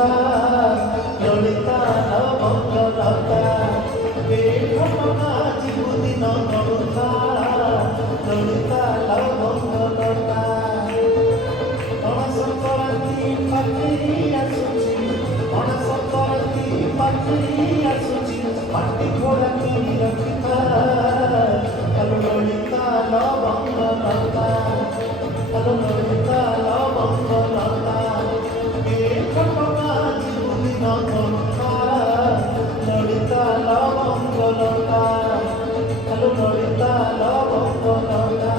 লতা ললিতা লবঙ্গলতা বেঘটনা জীবদিন লতা ললিতা লবঙ্গলতা সংক্রান্তি পাখি আসুচি সংক্রান্তি পাখি আসুচি মাটি ঘোড়া কি রক্ষিতা ললিতা লবঙ্গলতা ললিতা লবঙ্গলতা বেঘটনা জীবদিন লতা ললিতা লবঙ্গলতা ললিতা লবঙ্গলতা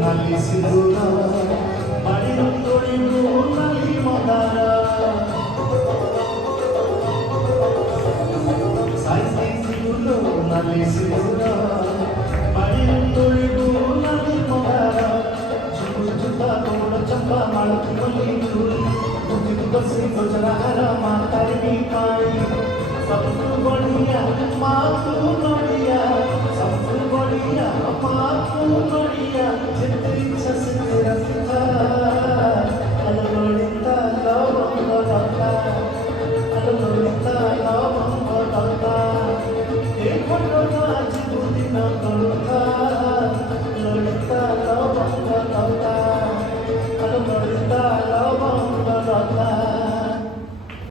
নালি সিঁদুর বাড়ির তরিব নালি মদারা সাইজি সিঁদুর নালি সিঁদুর বাড়ির তরিব নালি মদারা ঝুমুর ঝুটা তোমরা চম্পা মালতী বলি চুরি দুটি দুটো শ্রী গজরা হারা মা তারিণী